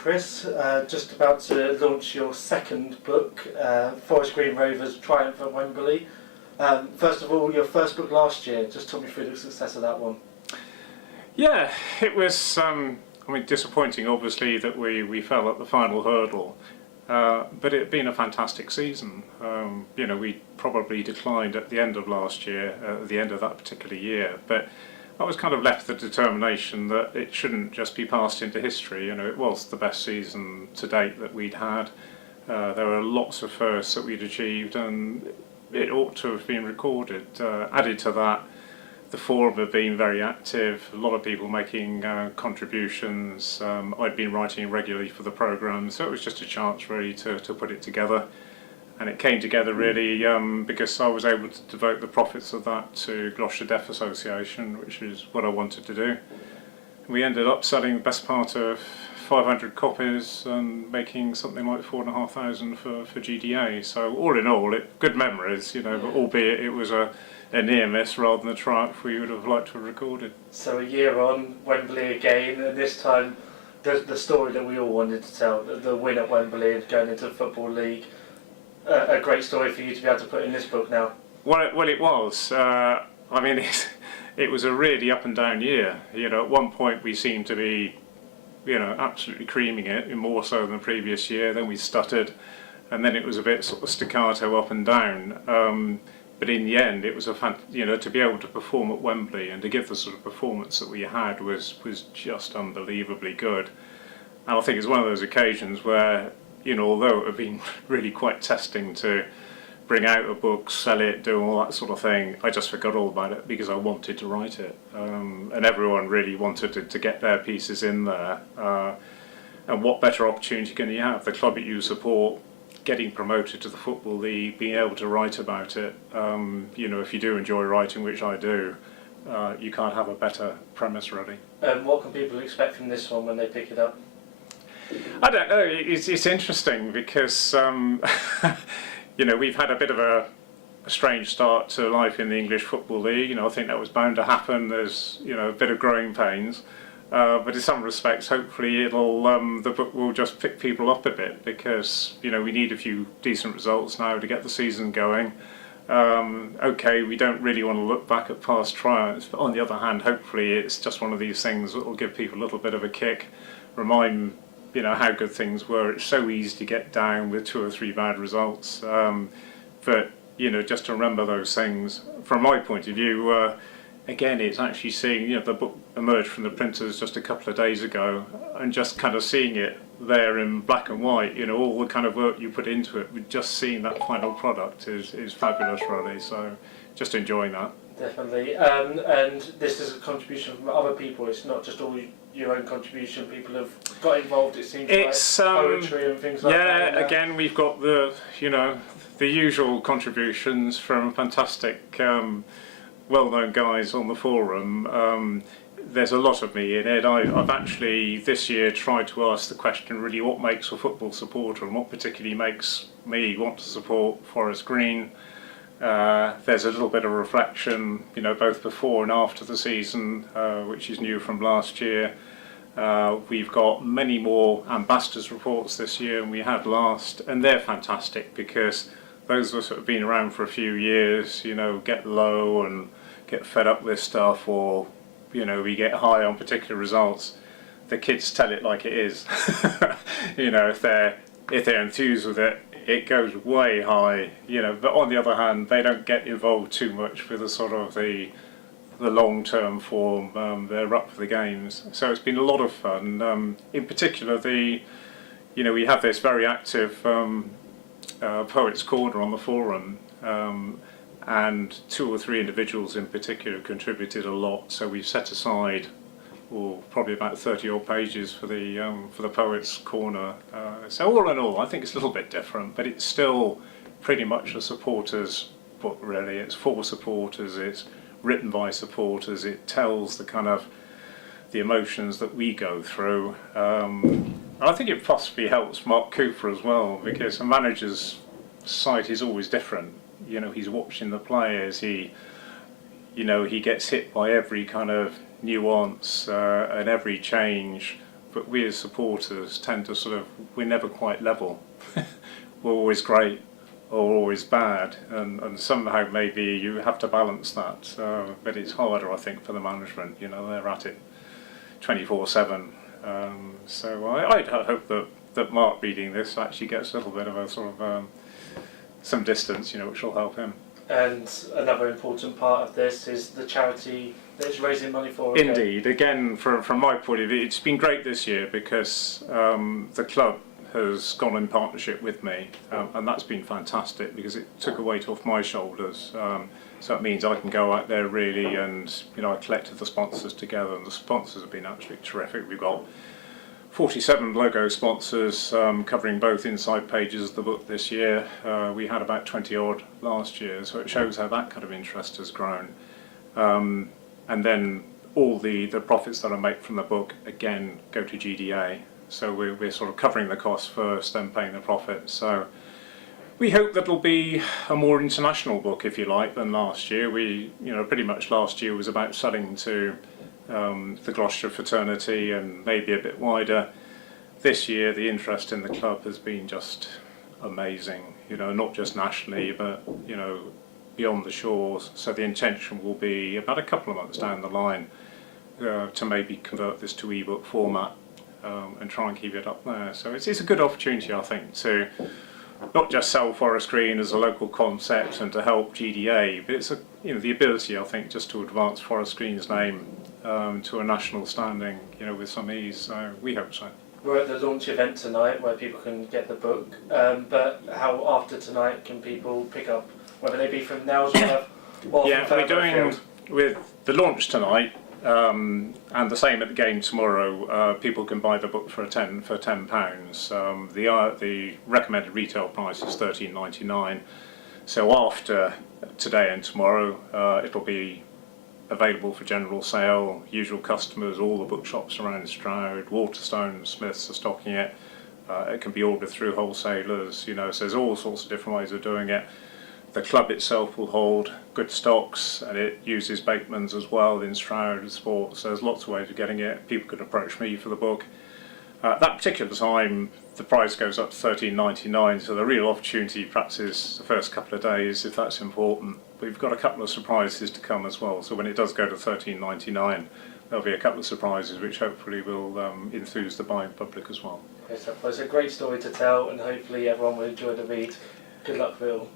Chris, just about to launch your second book, Forest Green Rovers Triumph at Wembley. First of all, your first book last year, just talk me through the success of that one. Yeah, it was disappointing obviously that we fell at the final hurdle, but it had been a fantastic season. We probably declined at the end of last year, at the end of that particular year, but I was kind of left with the determination that it shouldn't just be passed into history. It was the best season to date that we'd had. There were lots of firsts that we'd achieved, and it ought to have been recorded. Added to that, the forum have been very active, a lot of people making contributions. I'd been writing regularly for the programme, so it was just a chance really to put it together. And it came together really because I was able to devote the profits of that to Gloucester Deaf Association, which is what I wanted to do. We ended up selling the best part of 500 copies and making something like 4,500 for GDA. So all in all, good memories, but albeit it was a near miss rather than a triumph we would have liked to have recorded. So a year on, Wembley again, and this time the story that we all wanted to tell, the win at Wembley and going into the Football League. A great story for you to be able to put in this book now. Well, it was. It was a really up and down year. At one point we seemed to be, absolutely creaming it, more so than the previous year. Then we stuttered, and then it was a bit sort of staccato up and down. But in the end, it was to be able to perform at Wembley and to give the sort of performance that we had was just unbelievably good. And I think it's one of those occasions where, although it had been really quite testing to bring out a book, sell it, do all that sort of thing, I just forgot all about it because I wanted to write it. And everyone really wanted to get their pieces in there. And what better opportunity can you have? The club that you support, getting promoted to the Football League, being able to write about it. If you do enjoy writing, which I do, you can't have a better premise really. What can people expect from this one when they pick it up? I don't know. It's interesting because we've had a bit of a strange start to life in the English Football League. I think that was bound to happen. There's a bit of growing pains, but in some respects, hopefully, the book will just pick people up a bit because we need a few decent results now to get the season going. Okay, we don't really want to look back at past triumphs, but on the other hand, hopefully, it's just one of these things that will give people a little bit of a kick, remind how good things were. It's so easy to get down with 2 or 3 bad results, but just to remember those things. From my point of view, again, it's actually seeing the book emerge from the printers just a couple of days ago, and just kind of seeing it there in black and white. All the kind of work you put into it, with just seeing that final product is fabulous, really. So, just enjoying that. Definitely, and this is a contribution from other people. It's not just all your own contribution. People have got involved. It seems like poetry and things like that. Yeah, again, we've got the usual contributions from fantastic, well-known guys on the forum. There's a lot of me in it. I've actually this year tried to ask the question really: what makes a football supporter, and what particularly makes me want to support Forest Green? There's a little bit of reflection, both before and after the season, which is new from last year. We've got many more ambassadors reports this year than we had last, and they're fantastic because those of us that have been around for a few years, get low and get fed up with stuff, or we get high on particular results. The kids tell it like it is. If they're enthused with it, it goes way high, but on the other hand, they don't get involved too much with the sort of the long-term form. They're up for the games, so it's been a lot of fun. In particular, we have this very active Poets' Corner on the forum, and 2 or 3 individuals in particular contributed a lot. So we've set aside probably about 30 odd pages for the Poets' Corner. So all in all, I think it's a little bit different, but it's still pretty much a supporters book, really. It's for supporters, it's written by supporters, it tells the emotions that we go through. I think it possibly helps Mark Cooper as well, because a manager's sight is always different. He's watching the players, he gets hit by every kind of nuance and every change, but we as supporters tend to we're never quite level. We're always great or always bad, and somehow maybe you have to balance that. But it's harder, I think, for the management. They're at it 24/7. So I hope that Mark reading this actually gets a little bit of a some distance, which will help him. And another important part of this is the charity that it's raising money for. Okay? Indeed. Again, from my point of view, it's been great this year because the club has gone in partnership with me, and that's been fantastic because it took a weight off my shoulders. So it means I can go out there really, and I collected the sponsors together, and the sponsors have been absolutely terrific. We've got 47 logo sponsors covering both inside pages of the book this year. We had about 20 odd last year, so it shows how that kind of interest has grown. And then all the profits that I make from the book again go to GDA. So we're covering the costs first, then paying the profits. So we hope that it'll be a more international book, if you like, than last year. Pretty much last year was about selling to the Gloucester fraternity and maybe a bit wider. This year the interest in the club has been just amazing, not just nationally but beyond the shores. So the intention will be about a couple of months down the line to maybe convert this to ebook format and try and keep it up there. So it's a good opportunity, I think, to not just sell Forest Green as a local concept and to help GDA, but it's the ability, I think, just to advance Forest Green's name to a national standing, with some ease. So we hope so. We're at the launch event tonight where people can get the book, but how after tonight can people pick up, whether they be from Nailsworth or Yeah, from we're doing Fairfield? with the launch tonight, and the same at the game tomorrow. People can buy the book for £10. The recommended retail price is £13.99. So after today and tomorrow, it'll be available for general sale. Usual customers, all the bookshops around Stroud, Waterstone, Smiths are stocking it. It can be ordered through wholesalers. So there's all sorts of different ways of doing it. The club itself will hold good stocks, and it uses Bateman's as well in Stroud Sports. So there's lots of ways of getting it. People can approach me for the book. At that particular time, the price goes up to £13.99, so the real opportunity perhaps is the first couple of days, if that's important. We've got a couple of surprises to come as well, so when it does go to £13.99, there'll be a couple of surprises which hopefully will enthuse the buying public as well. Okay, so it's a great story to tell, and hopefully everyone will enjoy the read. Good luck, Phil.